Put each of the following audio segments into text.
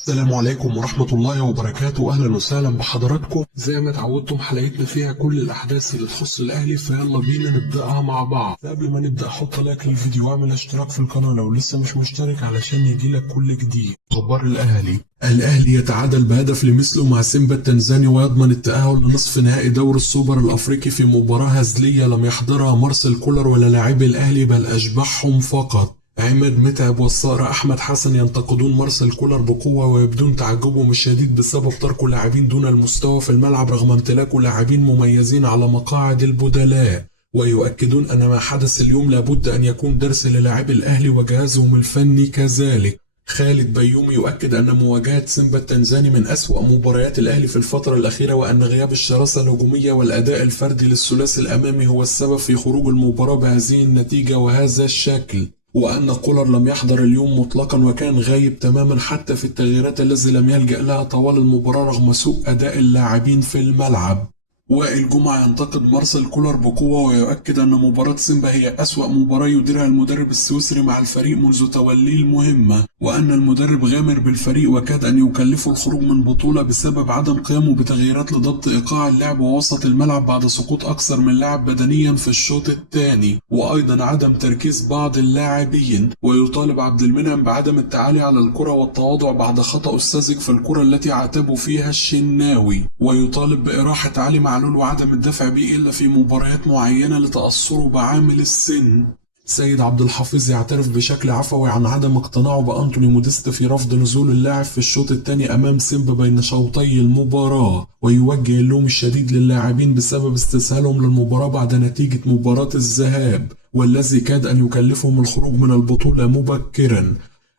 السلام عليكم ورحمة الله وبركاته. أهلا وسهلا بحضراتكم. زي ما اتعودتم حلقتنا فيها كل الأحداث اللي تخص الأهلي، فيلا بينا نبدأها مع بعض. قبل ما نبدأ حط لايك للفيديو واعمل اشتراك في القناة لو لسه مش مشترك علشان يجيلك كل جديد. أخبار الأهلي يتعادل بهدف لمثله مع سيمبا التنزاني ويضمن التأهل لنصف نهائي دوري السوبر الأفريقي في مباراة هزلية لم يحضرها مارسيل كولر ولا لاعبي الأهلي بل أشباحهم فقط. عماد متعب والصقر أحمد حسن ينتقدون مارسيل كولر بقوة ويبدون تعجبهم الشديد بسبب ترك لاعبين دون المستوى في الملعب رغم امتلاك لاعبين مميزين على مقاعد البدلاء، ويؤكدون أن ما حدث اليوم لابد أن يكون درس للاعبي الأهلي وجهازهم الفني كذلك. خالد بيومي يؤكد أن مواجهة سيمبا التنزاني من أسوأ مباريات الأهلي في الفترة الأخيرة، وأن غياب الشراسة الهجومية والأداء الفردي للثلاثي الأمامي هو السبب في خروج المباراة بهذه النتيجة وهذا الشكل، وأن كولر لم يحضر اليوم مطلقا وكان غايب تماما حتى في التغييرات التي لم يلجأ لها طوال المباراة رغم سوء أداء اللاعبين في الملعب. وائل جمعة ينتقد مارسيل كولر بقوة ويؤكد أن مباراة سيمبا هي أسوأ مباراة يديرها المدرب السويسري مع الفريق منذ توليه المهمة، وأن المدرب غامر بالفريق وكاد أن يكلفه الخروج من بطولة بسبب عدم قيامه بتغييرات لضبط إيقاع اللعب ووسط الملعب بعد سقوط أكثر من لاعب بدنيا في الشوط الثاني، وأيضا عدم تركيز بعض اللاعبين. ويطالب عبد المنعم بعدم التعالي على الكرة والتواضع بعد خطأ الساذج في الكرة التي عاتبه فيها الشناوي، ويطالب بإراحة علي معلول وعدم الدفع به إلا في مباريات معينة لتأثره بعامل السن. سيد عبد الحفيظ يعترف بشكل عفوي عن عدم اقتناعه بأنتوني موديست في رفض نزول اللاعب في الشوط الثاني أمام سيمبا بين شوطي المباراة، ويوجه اللوم الشديد للاعبين بسبب استسهالهم للمباراة بعد نتيجة مباراة الذهاب والذي كاد أن يكلفهم الخروج من البطولة مبكرا.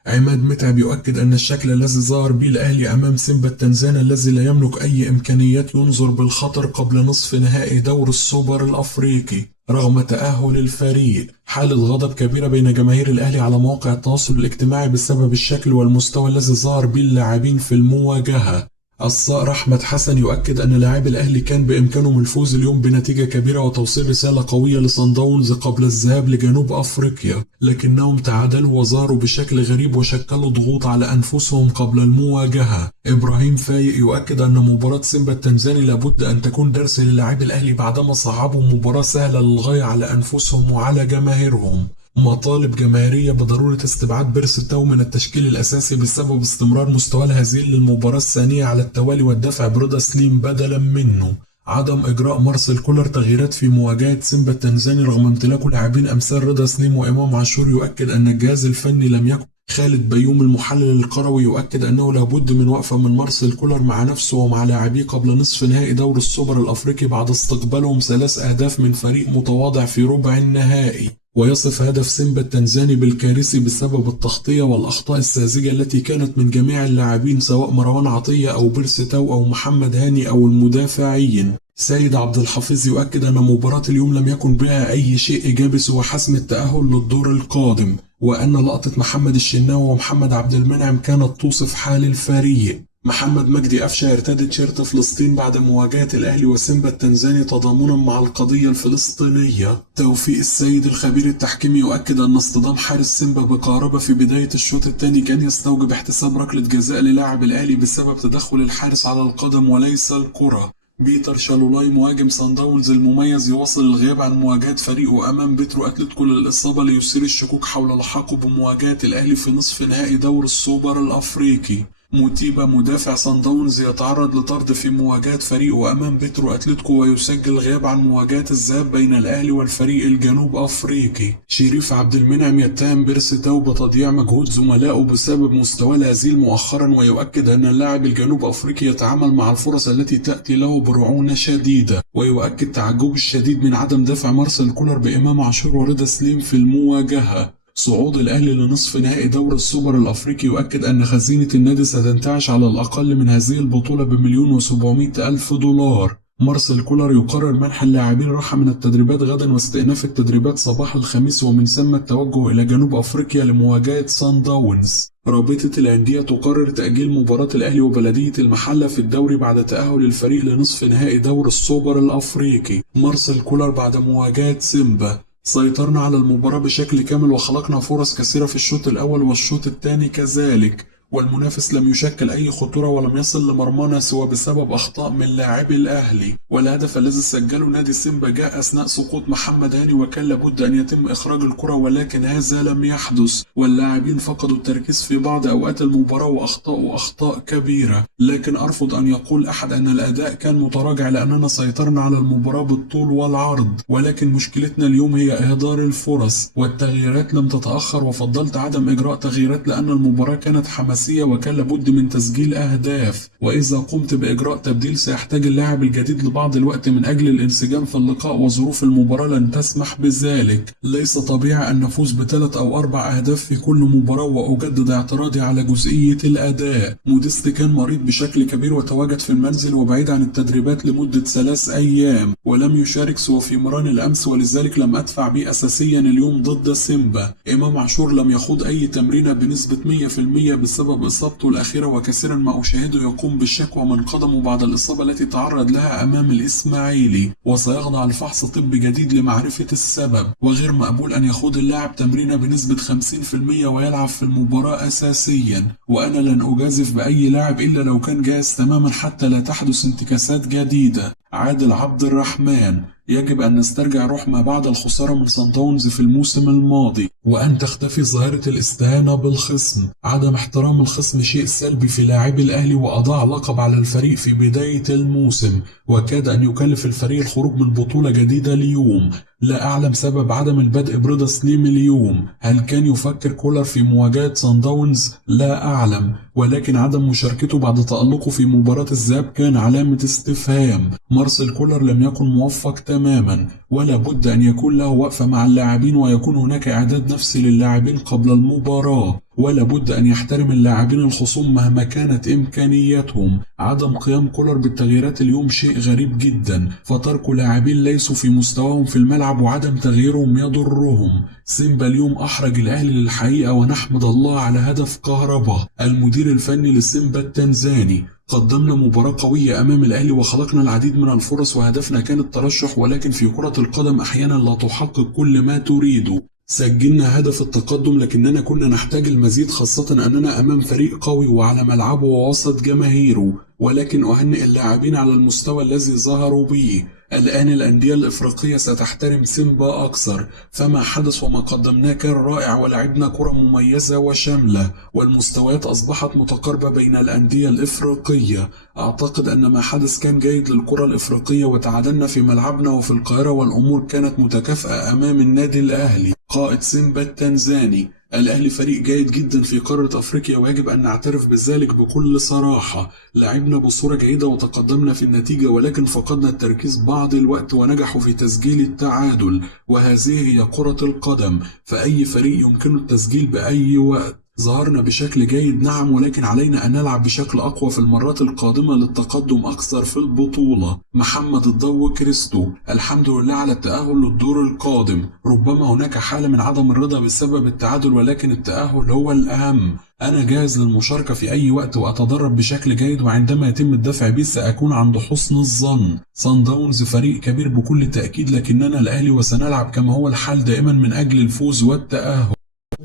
عماد متعب يؤكد أن الشكل الذي ظهر به الأهلي أمام سيمبا التنزاني الذي لا يملك أي إمكانيات ينظر بالخطر قبل نصف نهائي دور السوبر الأفريقي رغم تأهل الفريق. حالة غضب كبيرة بين جماهير الأهلي على مواقع التواصل الاجتماعي بسبب الشكل والمستوى الذي ظهر به اللاعبين في المواجهة. الصقر أحمد حسن يؤكد أن لاعبي الأهلي كان بإمكانهم الفوز اليوم بنتيجة كبيرة وتوصيل رسالة قوية لصن داونز قبل الذهاب لجنوب أفريقيا، لكنهم تعادلوا وظهروا بشكل غريب وشكلوا ضغوط على أنفسهم قبل المواجهة. إبراهيم فايق يؤكد أن مباراة سيمبا التنزاني لابد أن تكون درس للاعبي الأهلي بعدما صعبوا مباراة سهلة للغاية على أنفسهم وعلى جماهيرهم. مطالب جماهيرية بضرورة استبعاد بيرس تاو من التشكيل الأساسي بسبب استمرار مستواه الهزيل للمباراة الثانية على التوالي والدفع برضا سليم بدلا منه. عدم إجراء مارسيل كولر تغييرات في مواجهة سيمبا التنزاني رغم امتلاكه لاعبين أمثال رضا سليم وإمام عاشور يؤكد أن الجهاز الفني لم يكن. خالد بيوم المحلل الكروي يؤكد أنه لابد من وقفة من مارسيل كولر مع نفسه ومع لاعبيه قبل نصف نهائي دور السوبر الأفريقي بعد استقبالهم 3 أهداف من فريق متواضع في ربع النهائي، ويصف هدف سيمبا التنزاني بالكارثي بسبب التغطية والأخطاء الساذجة التي كانت من جميع اللاعبين سواء مروان عطية أو بيرس تاو أو محمد هاني أو المدافعين. سيد عبد الحفيظ يؤكد أن مباراة اليوم لم يكن بها أي شيء إيجابي سوى حسم التأهل للدور القادم، وأن لقطة محمد الشناوي ومحمد عبد المنعم كانت توصف حال الفريق. محمد مجدي قفشه يرتدي تيشيرت فلسطين بعد مواجهة الأهلي وسيمبا التنزاني تضامنا مع القضية الفلسطينية. توفيق السيد الخبير التحكيمي يؤكد أن اصطدام حارس سيمبا بكهربا في بداية الشوط الثاني كان يستوجب احتساب ركلة جزاء للاعب الأهلي بسبب تدخل الحارس على القدم وليس الكرة. بيتر شالولاي مهاجم صن داونز المميز يواصل الغياب عن مواجهة فريقه أمام بيترو أتلتيكو للإصابة ليثير الشكوك حول لحاقه بمواجهة الأهلي في نصف نهائي دور السوبر الأفريقي. موتيبا مدافع صن داونز يتعرض لطرد في مواجهة فريقه أمام بيترو أتلتيكو ويسجل غياب عن مواجهة الذهاب بين الأهلي والفريق الجنوب أفريقي. شريف عبد المنعم يتهم بيرس تاو بتضييع مجهود زملائه بسبب مستواه الهزيل مؤخرا ويؤكد أن اللاعب الجنوب أفريقي يتعامل مع الفرص التي تأتي له برعونة شديدة، ويؤكد تعجبه الشديد من عدم دفع مارسيل كولر بإمام عاشور ورضا سليم في المواجهة. صعود الأهلي لنصف نهائي دور السوبر الأفريقي يؤكد أن خزينة النادي ستنتعش على الأقل من هذه البطولة ب1,700,000 دولار. مارسيل كولر يقرر منح اللاعبين راحة من التدريبات غدا واستئناف التدريبات صباح الخميس ومن ثم التوجه إلى جنوب أفريقيا لمواجهة صن داونز. رابطة الأندية تقرر تأجيل مباراة الأهلي وبلدية المحلة في الدوري بعد تأهل الفريق لنصف نهائي دور السوبر الأفريقي. مارسيل كولر بعد مواجهة سيمبا: سيطرنا على المباراة بشكل كامل وخلقنا فرص كثيرة في الشوط الأول والشوط الثاني كذلك، والمنافس لم يشكل أي خطورة ولم يصل لمرمانا سوى بسبب أخطاء من لاعبي الأهلي. والهدف الذي سجله نادي سيمبا جاء أثناء سقوط محمد هاني، وكان لابد أن يتم إخراج الكرة ولكن هذا لم يحدث، واللاعبين فقدوا التركيز في بعض أوقات المباراة وأخطأوا أخطاء كبيرة. لكن أرفض أن يقول أحد أن الأداء كان متراجع لأننا سيطرنا على المباراة بالطول والعرض، ولكن مشكلتنا اليوم هي إهدار الفرص، والتغييرات لم تتأخر، وفضلت عدم إجراء تغييرات لأن المباراة كانت حماسية وكان لابد من تسجيل أهداف. وإذا قمت بإجراء تبديل سيحتاج اللاعب الجديد لبعض الوقت من أجل الانسجام في اللقاء، وظروف المباراة لن تسمح بذلك. ليس طبيعي أن نفوز ب3 أو 4 أهداف في كل مباراة، وأجدد اعتراضي على جزئية الأداء. موديست كان مريض بشكل كبير وتواجد في المنزل وبعيد عن التدريبات لمدة 3 أيام، ولم يشارك سوى في مران الأمس، ولذلك لم أدفع به أساسيا اليوم ضد سيمبا. إمام عاشور لم يخوض أي تمرينة بنسبة 100% بسبب إصابته الأخيرة، وكثيرا ما أشاهده يقوم بالشكوى من قدمه بعد الإصابة التي تعرض لها أمام الإسماعيلي، وسيخضع لفحص طبي جديد لمعرفة السبب. وغير مقبول أن يخوض اللاعب تمرينة بنسبة 50% ويلعب في المباراة أساسيا، وأنا لن أجازف بأي لاعب إلا لو كان جاهز تماما حتى لا تحدث انتكاسات جديدة. عادل عبد الرحمن: يجب أن نسترجع روح ما بعد الخسارة من صن داونز في الموسم الماضي، وأن تختفي ظاهرة الاستهانة بالخصم. عدم احترام الخصم شيء سلبي في لاعبي الأهلي، وأضاع لقب على الفريق في بداية الموسم، وكاد أن يكلف الفريق الخروج من بطولة جديدة اليوم. لا أعلم سبب عدم البدء برضا سليم اليوم. هل كان يفكر كولر في مواجهة صن داونز؟ لا أعلم، ولكن عدم مشاركته بعد تألقه في مباراة الذهاب كان علامة استفهام. مارسيل كولر لم يكن موفق تماما، ولا بد أن يكون له وقفة مع اللاعبين، ويكون هناك إعداد نفسي للاعبين قبل المباراة، ولا بد أن يحترم اللاعبين الخصوم مهما كانت إمكانياتهم. عدم قيام كولر بالتغييرات اليوم شيء غريب جدا، فترك لاعبين ليسوا في مستواهم في الملعب وعدم تغييرهم يضرهم. سيمبا اليوم أحرج الأهلي للحقيقة، ونحمد الله على هدف كهربا المدير الفني لسيمبا التنزاني. قدمنا مباراة قوية أمام الأهلي وخلقنا العديد من الفرص، وهدفنا كان الترشح، ولكن في كرة القدم أحيانا لا تحقق كل ما تريده. سجلنا هدف التقدم لكننا كنا نحتاج المزيد، خاصة أننا أمام فريق قوي وعلى ملعبه ووسط جماهيره، ولكن أهنئ اللاعبين على المستوى الذي ظهروا به. الآن الأندية الإفريقية ستحترم سيمبا أكثر، فما حدث وما قدمناه كان رائع، ولعبنا كرة مميزة وشاملة، والمستويات أصبحت متقاربة بين الأندية الإفريقية. أعتقد أن ما حدث كان جيد للكرة الإفريقية، وتعادلنا في ملعبنا وفي القاهرة، والأمور كانت متكافئة أمام النادي الأهلي. قائد سيمبا التنزاني: الأهلي فريق جيد جدا في قارة أفريقيا، ويجب أن نعترف بذلك بكل صراحة. لعبنا بصورة جيدة وتقدمنا في النتيجة، ولكن فقدنا التركيز بعض الوقت ونجحوا في تسجيل التعادل، وهذه هي كرة القدم، فأي فريق يمكنه التسجيل بأي وقت. ظهرنا بشكل جيد نعم، ولكن علينا أن نلعب بشكل أقوى في المرات القادمة للتقدم أكثر في البطولة. محمد الضو كريستو: الحمد لله على التأهل للدور القادم، ربما هناك حالة من عدم الرضا بسبب التعادل، ولكن التأهل هو الأهم. أنا جاهز للمشاركة في أي وقت وأتدرب بشكل جيد، وعندما يتم الدفع بي سأكون عند حسن الظن. صن داونز فريق كبير بكل تأكيد، لكننا الأهلي وسنلعب كما هو الحال دائما من أجل الفوز والتأهل.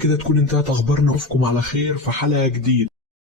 كده تكون انتهت أخبارنا، أشوفكم على خير في حلقة جديدة.